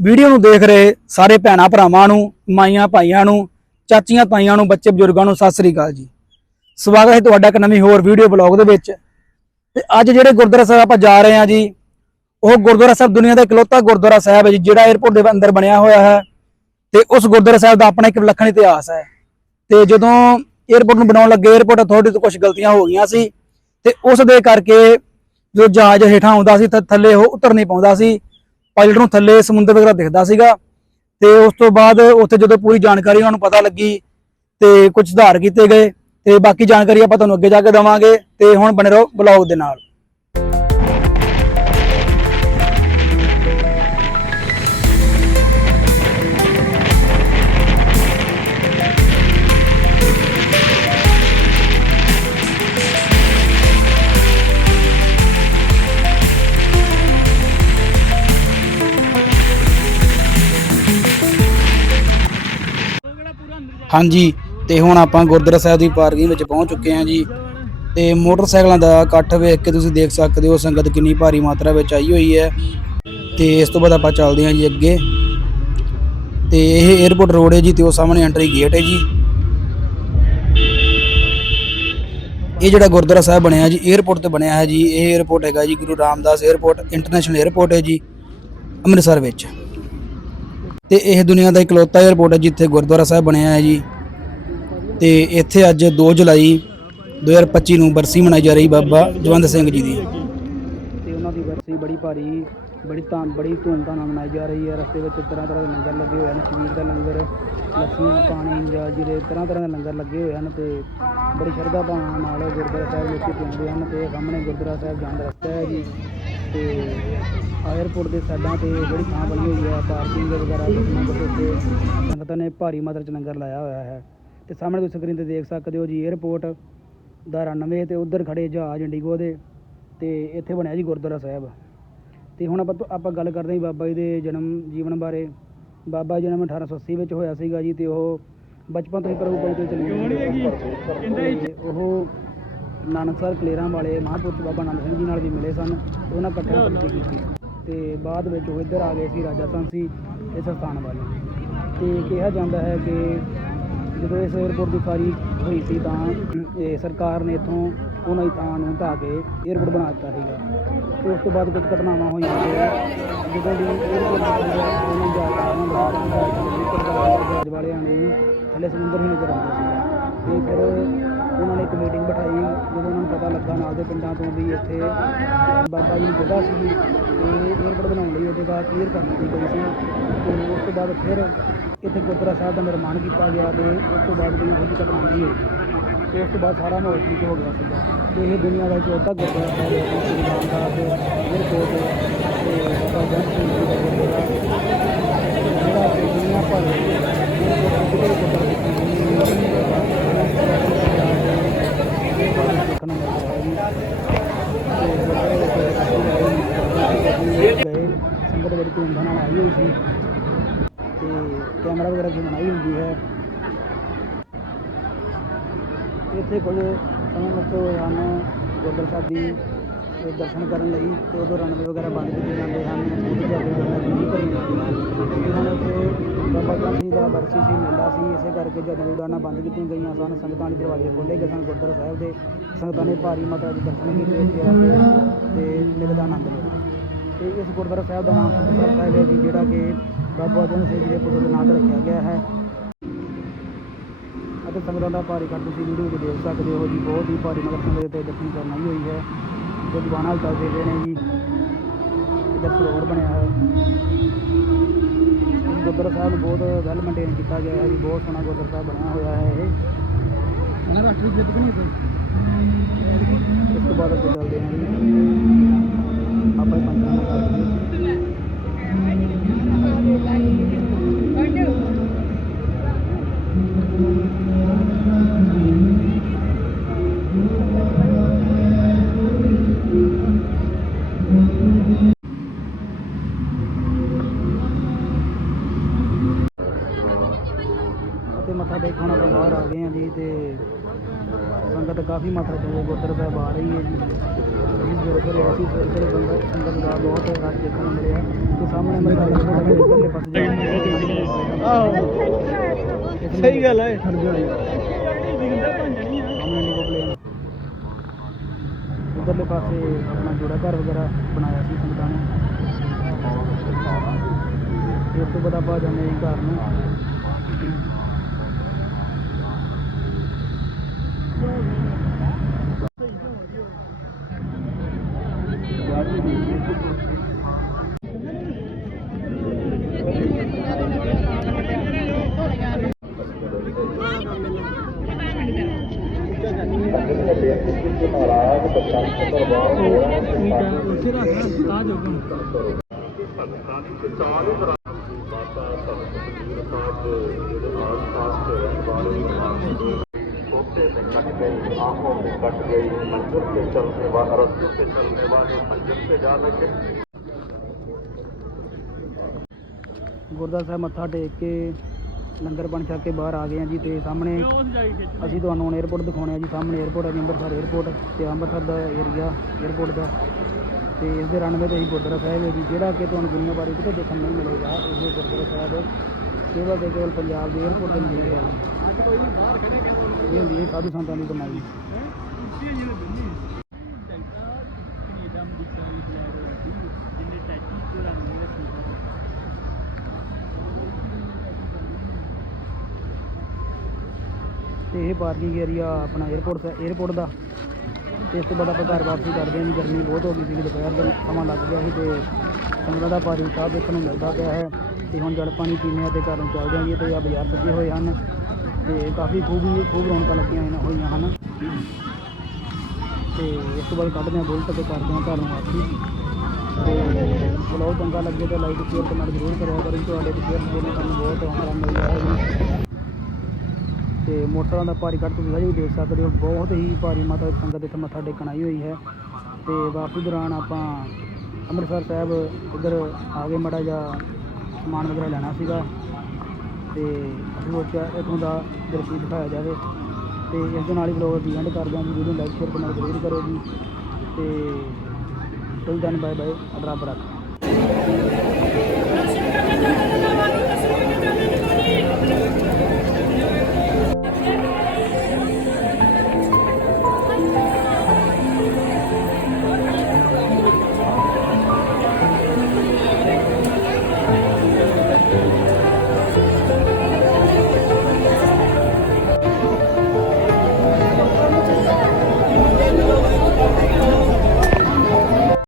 Video ਨੂੰ ਦੇਖ ਰਹੇ ਸਾਰੇ ਭੈਣਾ ਭਰਾਵਾਂ ਨੂੰ, ਮਾਈਆਂ ਭਾਈਆਂ ਨੂੰ, ਚਾਚੀਆਂ ਤਾਈਆਂ ਨੂੰ, ਬੱਚੇ ਬਜ਼ੁਰਗਾਂ ਨੂੰ ਸਤਿ ਸ੍ਰੀ ਅਕਾਲ ਜੀ। ਸਵਾਗਤ ਹੈ ਤੁਹਾਡਾ ਇੱਕ ਨਵੀਂ ਹੋਰ ਵੀਡੀਓ ਬਲੌਗ ਦੇ ਵਿੱਚ। ਤੇ ਅੱਜ ਜਿਹੜੇ ਗੁਰਦੁਆਰਾ ਸਾਹਿਬ ਆਪਾਂ ਜਾ ਰਹੇ ਹਾਂ ਜੀ, ਉਹ ਗੁਰਦੁਆਰਾ ਸਾਹਿਬ ਦੁਨੀਆ ਦਾ ਇਕਲੌਤਾ ਗੁਰਦੁਆਰਾ ਸਾਹਿਬ ਹੈ ਜੀ, ਜਿਹੜਾ 에어ਪੋਰਟ ਦੇ ਅੰਦਰ ਬਣਿਆ ਹੋਇਆ ਹੈ। ਤੇ ਉਸ ਗੁਰਦੁਆਰਾ ਸਾਹਿਬ ਦਾ ਆਪਣਾ ਇੱਕ ਵਿਲੱਖਣ ਇਤਿਹਾਸ ਹੈ। ਤੇ ਜਦੋਂ 에어ਪੋਰਟ ਨੂੰ ਬਣਾਉਣ ਲੱਗੇ 에어ਪੋਰਟ ਅਥਾਰਟੀ ਤੋਂ ਕੁਝ ਗਲਤੀਆਂ ਹੋ ਗਈਆਂ ਸੀ, ਤੇ ਉਸ ਦੇ ਕਰਕੇ ਜੋ ਜਹਾਜ਼ ਹੇਠਾਂ ਆਉਂਦਾ ਸੀ ਥੱਲੇ ਉਹ ਉਤਰ ਨਹੀਂ ਪਾਉਂਦਾ ਸੀ। ਪਾਇਲਟ ਨੂੰ ਥੱਲੇ ਸਮੁੰਦਰ ਵਗੈਰਾ ਦਿਖਦਾ ਸੀਗਾ ਤੇ ਉਸ ਤੋਂ ਬਾਅਦ ਉੱਥੇ ਜਦੋਂ ਪੂਰੀ ਜਾਣਕਾਰੀ ਉਹਨਾਂ ਨੂੰ ਪਤਾ ਲੱਗੀ ਤੇ ਕੁਝ ਸੁਧਾਰ ਕੀਤੇ ਗਏ ਤੇ ਬਾਕੀ ਜਾਣਕਾਰੀ ਆਪਾਂ ਤੁਹਾਨੂੰ ਅੱਗੇ ਜਾ ਕੇ ਦਵਾਂਗੇ ਤੇ ਹੁਣ ਬਣੇ ਰਹੋ ਬਲੌਗ ਦੇ ਨਾਲ। ਹਾਂਜੀ, ਤੇ ਹੁਣ ਆਪਾਂ ਗੁਰਦੁਆਰਾ ਸਾਹਿਬ ਦੀ ਪਾਰਕਿੰਗ ਵਿੱਚ ਪਹੁੰਚ ਚੁੱਕੇ ਹਾਂ ਜੀ। ਤੇ ਮੋਟਰਸਾਈਕਲਾਂ ਦਾ ਇਕੱਠ ਵੇਖ ਕੇ ਤੁਸੀਂ ਦੇਖ ਸਕਦੇ ਹੋ, ਸੰਗਤ ਕਿੰਨੀ ਭਾਰੀ ਮਾਤਰਾ ਵਿੱਚ ਆਈ ਹੋਈ ਹੈ। ਤੇ ਇਸ ਤੋਂ ਬਾਅਦ ਆਪਾਂ ਚੱਲਦੇ ਹਾਂ ਜੀ ਅੱਗੇ। ਤੇ ਇਹ 에어ਪੋਰਟ ਰੋਡ ਹੈ ਜੀ ਤੇ ਉਹ ਸਾਹਮਣੇ ਐਂਟਰੀ ਗੇਟ ਹੈ ਜੀ। ਇਹ ਜਿਹੜਾ ਗੁਰਦੁਆਰਾ ਸਾਹਿਬ ਬਣਿਆ ਜੀ 에어ਪੋਰਟ ਤੇ ਬਣਿਆ ਹੈ ਜੀ। ਇਹ 에어ਪੋਰਟ ਹੈਗਾ ਜੀ Guru Ramdas airport international airport ਹੈ ਜੀ, ਅੰਮ੍ਰਿਤਸਰ ਵਿੱਚ। ਤੇ ਇਹ ਦੁਨੀਆ ਦਾ ਇਕਲੌਤਾ 에ਅਰਪੋਰਟ ਹੈ ਜਿੱਥੇ ਗੁਰਦੁਆਰਾ ਸਾਹਿਬ ਬਣਿਆ ਹੈ ਜੀ। ਤੇ ਇੱਥੇ ਅੱਜ 2 ਜੁਲਾਈ 2025 ਨੂੰ ਬਰਸੀ ਮਨਾਈ ਜਾ ਰਹੀ ਬਾਬਾ ਜਵੰਦ ਸਿੰਘ ਜੀ ਦੀ। ਤੇ ਉਹਨਾਂ ਦੀ ਬਰਸੀ ਬੜੀ ਭਾਰੀ, ਬੜੀ ਤਾਂ ਬੜੀ ਧੂਮਧਾਮ ਨਾਲ ਮਨਾਈ ਜਾ ਰਹੀ ਹੈ। ਰਸਤੇ ਵਿੱਚ ਤਰ੍ਹਾਂ ਤਰ੍ਹਾਂ ਦੇ ਲੰਗਰ ਲੱਗੇ ਹੋਏ ਹਨ ਖਮੀਰ ਦਾ ਲੰਗਰ ਲੱਸੀ ਪਾਣੀ, ਜਾਂ ਜਿਹੜੇ ਤਰ੍ਹਾਂ ਤਰ੍ਹਾਂ ਦੇ ਲੰਗਰ ਲੱਗੇ ਹੋਏ ਹਨ ਤੇ ਬੜੀ ਸ਼ਰਧਾ ਭਾਵਨਾ ਨਾਲ ਗੁਰਦੁਆਰਾ ਸਾਹਿਬ ਲੋਕੀ ਪਹੁੰਚਦੇ ਹਨ ਤੇ ਸਾਹਮਣੇ ਗੁਰਦੁਆਰਾ ਸਾਹਿਬ ਜਾਣ ਦਾ ਰਸਤਾ ਹੈ ਜੀ। ਤੇ 에ਅਰਪੋਰਟ ਦੇ ਸਾਈਡਾਂ ਤੇ ਜਿਹੜੀ ਥਾਂ ਬਣੀ ਹੋਈ ਹੈ ਪਾਰਕਿੰਗ ਵਗੈਰਾ ਬਸਣਾ ਤੇ ਸੰਗਤਾਂ ਨੇ ਭਾਰੀ ਮਾਤਰਾ ਚ ਲੰਗਰ ਲਾਇਆ ਹੋਇਆ ਹੈ। ਤੇ ਸਾਹਮਣੇ ਤੁਸੀਂ ਸਕਰੀਨ ਤੇ ਦੇਖ ਸਕਦੇ ਹੋ ਜੀ 에ਅਰਪੋਰਟ ਦਾ ਰਨਵੇ ਤੇ ਉਧਰ ਖੜੇ ਜਹਾਜ਼ ਇੰਡੀਗੋ ਦੇ ਤੇ ਇੱਥੇ ਬਣਿਆ ਜੀ ਗੁਰਦੁਆਰਾ ਸਾਹਿਬ। ਤੇ ਹੁਣ ਆਪਾਂ ਆਪਾਂ ਗੱਲ ਕਰਦੇ ਹਾਂ ਬਾਬਾ ਜੀ ਦੇ ਜਨਮ ਜੀਵਨ ਬਾਰੇ। ਬਾਬਾ ਜੀ ਦਾ ਜਨਮ 1880 ਵਿੱਚ ਹੋਇਆ ਸੀਗਾ ਜੀ ਤੇ ਉਹ ਬਚਪਨ ਤੋਂ ਹੀ ਪ੍ਰਭੂ ਤੇ ਚਲੇ ਗਏ ਉਹ ਨਾਨਕਸਰ ਕਲੇਰਾਂ ਵਾਲੇ ਮਹਾਂਪੁਰਖ ਬਾਬਾ ਆਨੰਦ ਸਿੰਘ ਜੀ ਨਾਲ ਵੀ ਮਿਲੇ ਸਨ। ਉਹਨਾਂ ਇਕੱਠਿਆਂ ਕੀਤੀ ਕੀਤੀ। ਤੇ ਬਾਅਦ ਵਿੱਚ ਉਹ ਇੱਧਰ ਆ ਗਏ ਸੀ ਰਾਜਸਥਾਨ ਸੀ ਇਸ ਸਥਾਨ ਵਾਲੇ। ਤੇ ਕਿਹਾ ਜਾਂਦਾ ਹੈ ਕਿ ਜਦੋਂ ਇਸ ਏਅਰਪੋਰਟ ਦੀ ਫਾਰੀ ਹੋਈ ਸੀ ਤਾਂ ਇਹ ਸਰਕਾਰ ਨੇ ਇਥੋਂ ਉਹਨਾਂ ਹੀ ਥਾਂ ਨੂੰ ਢਾ ਕੇ ਏਅਰਪੋਰਟ ਬਣਾ ਦਿੱਤਾ ਸੀਗਾ। ਤੇ ਉਸ ਤੋਂ ਬਾਅਦ ਕੁਝ ਘਟਨਾਵਾਂ ਹੋਈਆਂ ਜਦੋਂ ਦੀ 에ਅਰਪੋਰਟ ਉਹਨਾਂ ਦਾ ਕਾਰਨ ਵਾਲਿਆਂ ਨੂੰ ਥੱਲੇ ਸਮੁੰਦਰ ਹੀ ਨਜ਼ਰ ਆਉਂਦਾ ਸੀਗਾ। ਤੇ ਫਿਰ ਉਹਨਾਂ ਨੇ ਇੱਕ ਮੀਟਿੰਗ ਬਿਠਾਈ, ਜਦੋਂ ਉਹਨਾਂ ਨੂੰ ਪਤਾ ਲੱਗਾ ਨਾਲ ਦੇ ਪਿੰਡਾਂ ਤੋਂ ਵੀ ਇੱਥੇ ਬਾਬਾ ਜੀ ਦੀ ਜਗ੍ਹਾ ਸੀ, ਤੇ ਏਅਰਪੋਰਟ ਬਣਾਉਣ ਲਈ ਉਹਦੇ ਬਾਅਦ ਕਲੀਅਰ ਕਰ ਦਿੱਤੀ ਗਈ ਸੀ, ਤੇ ਉਸ ਤੋਂ ਬਾਅਦ ਫਿਰ ਇੱਥੇ ਗੁਰਦੁਆਰਾ ਸਾਹਿਬ ਦਾ ਨਿਰਮਾਣ ਕੀਤਾ ਗਿਆ, ਤੇ ਉਸ ਤੋਂ ਬਾਅਦ ਵੀ ਉਹਦੀ ਘਟਨਾ ਨਹੀਂ ਹੋਈ। ਤੇ ਉਸ ਤੋਂ ਬਾਅਦ ਸਾਰਾ ਮਾਹੌਲ ਠੀਕ ਹੋ ਗਿਆ ਸੀਗਾ। ਤੇ ਇਹ ਦੁਨੀਆ ਦਾ ਚੌਥਾ ਗੁਰਦੁਆਰਾ ਸਾਹਿਬ ਹੈ, ਸ੍ਰੀ ਰਾਮਦਾਸ 에ਅਰਪੋਰਟ ਤੇ ਬਾਬਾ ਜਨ ਸਿੰਘ ਜੀ ਦਾ ਗੁਰਦੁਆਰਾ ਜਿਹੜਾ ਕਿ ਦੁਨੀਆ ਭਰ ਵਿੱਚ ਕਿਤੇ ਗੁਰਦੁਆਰਾ ਦੇਖਣ ਨੂੰ ਮਿਲਦਾ ਹੈ ਜੀ ਤੇ ਗੁਰਦੁਆਰੇ ਵਿੱਚ ਗਏ ਸੰਗਤ ਬੜੀ ਧੂਮਧਾਮ ਨਾਲ ਆਈ ਹੋਈ ਸੀ। ਤੇ ਕੈਮਰਾ ਵਗੈਰਾ ਦੀ ਬਣਾਈ ਹੁੰਦੀ ਹੈ। ਇੱਥੇ ਕੁਝ ਸਮੇਂ ਮੱਥੇ ਹੋਏ ਹਨ ਗੁਰਦੁਆਰਾ ਸਾਹਿਬ ਦੀ ਦਰਸ਼ਨ ਕਰਨ ਲਈ ਤੇ ਉਦੋਂ ਰਣਵੇ ਵਗੈਰਾ ਬੰਦ ਕੀਤੇ ਜਾਂਦੇ ਹਨ। ਉਹਦੀ ਜਾਂਦੇ ਜਾਂਦੇ ਨਹੀਂ ਭਰੀ ਜਾਂਦੀ ਹੁਣ ਇੱਥੇ ਬਾਬਾ ਜੀ ਦਾ ਬਰਸੀ ਸੀ, ਮੇਲਾ ਸੀ। ਇਸੇ ਕਰਕੇ ਜਦੋਂ ਉਡਾਨਾਂ ਬੰਦ ਕੀਤੀਆਂ ਗਈਆਂ ਸਨ, ਸੰਗਤਾਂ ਦੇ ਦਰਵਾਜ਼ੇ ਖੋਲ੍ਹੇ ਗਏ ਸਨ ਗੁਰਦੁਆਰਾ ਸਾਹਿਬ ਦੇ। ਸੰਗਤਾਂ ਨੇ ਭਾਰੀ ਮਾਤਰਾ ਦੇ ਦਰਸ਼ਨ ਕੀਤੇ ਇੱਥੇ ਤੇ ਮੇਲੇ ਦਾ ਆਨੰਦ ਲਿਆ। ਤੇ ਇਸ ਗੁਰਦੁਆਰਾ ਸਾਹਿਬ ਦਾ ਨਾਮ ਸੁਖਸਰ ਸਾਹਿਬ ਹੈ ਜੀ ਜਿਹੜਾ ਕਿ ਬਾਬਾ ਅਜਨ ਸਿੰਘ ਜੀ ਦੇ ਪੁੱਤਰ ਦੇ ਨਾਂ ਤੇ ਰੱਖਿਆ ਗਿਆ ਹੈ। ਅਤੇ ਸੰਗਤਾਂ ਦਾ ਭਾਰੀ ਇਕੱਠ ਤੁਸੀਂ ਵੀਡੀਓ ਵਿੱਚ ਦੇਖ ਸਕਦੇ ਹੋ ਜੀ ਬਹੁਤ ਹੀ ਭਾਰੀ ਮਗਰ ਸੰਗਤ ਤੇ ਦਰਸ਼ਨ ਕਰਨ ਆਈ ਹੋਈ ਹੈ। ਜੋ ਦੀਵਾਨਾਂ ਚੱਲਦੇ ਪਏ ਨੇ ਜੀ ਇੱਧਰ ਸਰੋਵਰ ਬਣਿਆ ਹੈ ਗੁਰਦੁਆਰਾ ਸਾਹਿਬ ਨੂੰ ਬਹੁਤ ਵੈਲ ਮੇਨਟੇਨ ਕੀਤਾ ਗਿਆ ਹੈ ਜੀ ਬਹੁਤ ਸੋਹਣਾ ਗੁਰਦੁਆਰਾ ਸਾਹਿਬ ਬਣਿਆ ਹੋਇਆ ਹੈ ਇਹ। ਉਹਨਾਂ ਰਾਸ਼ਟਰੀ ਜਿੱਤ ਨਹੀਂ ਇਸ ਤੋਂ ਬਾਅਦ ਅੱਗੇ ਚੱਲਦੇ ਹਾਂ ਜੀ। ਆਪਾਂ ਇਹ ਪੰਚਨਾਮਾ ਕਰਦੇ ਹਾਂ ਅਤੇ ਮੱਥਾ ਟੇਕਣ ਆਪਾਂ ਬਾਹਰ ਆ ਗਏ ਹਾਂ ਜੀ ਤੇ ਸੰਗਤ ਕਾਫੀ ਮਾਤਰਾ ਚ ਗੁਰਦੁਆਰਾ ਸਾਹਿਬ ਆ ਰਹੀ ਹੈ ਜੀ। ਸਵੇਰੇ ਸਵੇਰੇ ਆਏ ਸੀ ਸਵੇਰੇ ਸਵੇਰੇ ਬੰਦਾ ਸੰਗਤ ਦਾ ਬਹੁਤ ਰਸ਼ ਦੇਖਣ ਨੂੰ ਮਿਲਿਆ। ਤੇ ਸਾਹਮਣੇ ਅੰਮ੍ਰਿਤਸਰ ਏਅਰਪੋਰਟ ਦੇ ਇਧਰਲੇ ਪਾਸੇ ਜਾ ਸਹੀ ਗੱਲ ਹੈ। ਸਾਹਮਣੇ ਨਿਕੋ ਪਲੇਨ ਉਧਰਲੇ ਪਾਸੇ ਆਪਣਾ ਜੋੜਾ ਘਰ ਵਗੈਰਾ ਬਣਾਇਆ ਸੀ ਸੰਗਤਾਂ ਨੇ। ਉਸ ਤੋਂ ਬਾਅਦ ਆਪਾਂ ਜਾਂਦੇ ਹਾਂ ਘਰ ਨੂੰ। ਪਿੱਛੇ ਰੱਖ ਤਾਂ ਜੋਗਣ मंजिल ਗੁਰਦੁਆਰਾ ਸਾਹਿਬ ਮੱਥਾ ਟੇਕ ਕੇ ਲੰਗਰ ਬਣ ਛਕ ਕੇ ਬਾਹਰ ਆ ਗਏ ਆ ਜੀ ਤੇ ਸਾਹਮਣੇ ਅਸੀਂ ਤੁਹਾਨੂੰ ਹੁਣ 에어ਪੋਰਟ ਦਿਖਾਉਣੇ ਆ ਜੀ। ਸਾਹਮਣੇ 에어ਪੋਰਟ ਹੈ ਜੀ, ਅੰਮ੍ਰਿਤਸਰ 에어ਪੋਰਟ ਤੇ ਅੰਮ੍ਰਿਤਸਰ ਦਾ ਏਰੀਆ 에어ਪੋਰਟ ਦਾ। ਤੇ ਇਸ ਦੇ ਰਣਵੇ ਤੇ ਹੀ ਗੁਰਦੁਆਰਾ ਸਾਹਿਬ ਹੈ ਜੀ। ਜਿਹੜਾ ਕਿ ਤੁਹਾਨੂੰ ਦੁਨੀਆ ਬਾਰੇ ਕਿਤੇ ਦੇਖਣ ਨਹੀਂ ਮਿਲੇਗਾ ਇਸ ਗੁਰਦੁਆਰਾ ਸਾਹਿਬ ਸੇਵਾ ਦੇ ਕੇਵਲ ਪੰਜਾਬ ਦੇ ਏਅਰਪੋਰਟ ਦੇ ਨੇੜੇ ਹੈ। ਇਹ ਹੁੰਦੀ ਹੈ ਸਾਧੂ ਸੰਤਾਂ ਦੀ ਕਮਾਈ। ਤੇ ਇਹ ਪਾਰਕਿੰਗ ਏਰੀਆ ਆਪਣਾ 에어ਪੋਰਟ 에어ਪੋਰਟ ਦਾ। ਤੇ ਇਸ ਤੋਂ ਬਾਅਦ ਆਪਾਂ ਘਰ ਵਾਪਸੀ ਕਰਦੇ ਹਾਂ ਜੀ। ਗਰਮੀ ਬਹੁਤ ਹੋ ਗਈ ਸੀ ਦੁਪਹਿਰ ਦਾ ਸਮਾਂ ਲੱਗ ਗਿਆ ਸੀ ਤੇ ਸੰਗਤਾਂ ਦਾ ਭਾਰੀ ਉਤਸ਼ਾਹ ਦੇਖਣ ਨੂੰ ਮਿਲਦਾ ਪਿਆ ਹੈ ਤੇ ਹੁਣ ਜਲ ਪਾਣੀ ਪੀਣੇ ਆ ਤੇ ਘਰ ਨੂੰ ਚੱਲਦੇ ਹਾਂ ਜੀ। ਤੇ ਆ ਬਾਜ਼ਾਰ ਸੱਜੇ ਹੋਏ ਹਨ ਤੇ ਕਾਫੀ ਖੂਬ ਖੂਬ ਰੌਣਕਾਂ ਲੱਗੀਆਂ ਹੋਈਆਂ- ਹੋਈਆਂ ਹਨ। ਤੇ ਇਸ ਤੋਂ ਬਾਅਦ ਕੱਢਦੇ ਹਾਂ ਬੁਲਟ ਤੇ ਕਰਦੇ ਹਾਂ ਘਰ ਨੂੰ ਵਾਪਸੀ। ਤੇ ਬਲੌਗ ਚੰਗਾ ਲੱਗੇ ਤਾਂ ਲਾਈਕ ਸ਼ੇਅਰ ਕਮੈਂਟ ਜ਼ਰੂਰ ਕਰਿਆ ਕਰੋ। ਜੀ, ਤੁਹਾਡੇ ਦੀ ਸ਼ੇਅਰ ਦੇਣੇ ਸਾਨੂੰ ਬਹੁਤ ਆਨੰਦ ਮਿਲਦਾ ਹੈ ਜੀ। ਤੇ ਮੋਟਰਾਂ ਦਾ ਭਾਰੀ ਕੱਟ ਤੁਸੀਂ ਹਜੇ ਵੀ ਦੇਖ ਸਕਦੇ ਹੋ, ਬਹੁਤ ਹੀ ਭਾਰੀ ਮਾਤਾ ਦੀ ਸੰਗਤ ਇੱਥੇ ਮੱਥਾ ਟੇਕਣ ਆਈ ਹੋਈ ਹੈ। ਤੇ ਵਾਪਸੀ ਦੌਰਾਨ ਆਪਾਂ ਅੰਮ੍ਰਿਤਸਰ ਸਾਹਿਬ ਇੱਧਰ ਆ ਗਏ, ਮੜਾ ਜਾ ਸਮਾਨ ਵਗੈਰਾ ਲੈਣਾ ਸੀਗਾ। ਤੇ ਅਸੀਂ ਸੋਚਿਆ ਇੱਥੋਂ ਦਾ ਦਰਸ਼ਨ ਦਿਖਾਇਆ ਜਾਵੇ। ਤੇ ਇਸ ਦੇ ਨਾਲ ਹੀ ਵਲੋਗ ਦੀ ਐਂਡ ਕਰਦੇ ਹਾਂ ਜੀ, ਵੀਡੀਓ ਲਾਈਕ ਸ਼ੇਅਰ ਕਰਨਾ ਜ਼ਰੂਰ ਕਰੋ ਜੀ। ਤੇ ਟਿਲ ਦੈਨ ਬਾਏ ਬਾਏ ਰੱਬ ਰੱਖ।